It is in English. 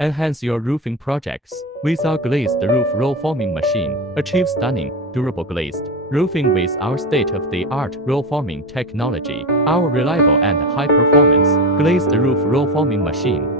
Enhance your roofing projects with our glazed roof roll forming machine. Achieve stunning, durable glazed roofing with our state-of-the-art roll forming technology. Our reliable and high-performance glazed roof roll forming machine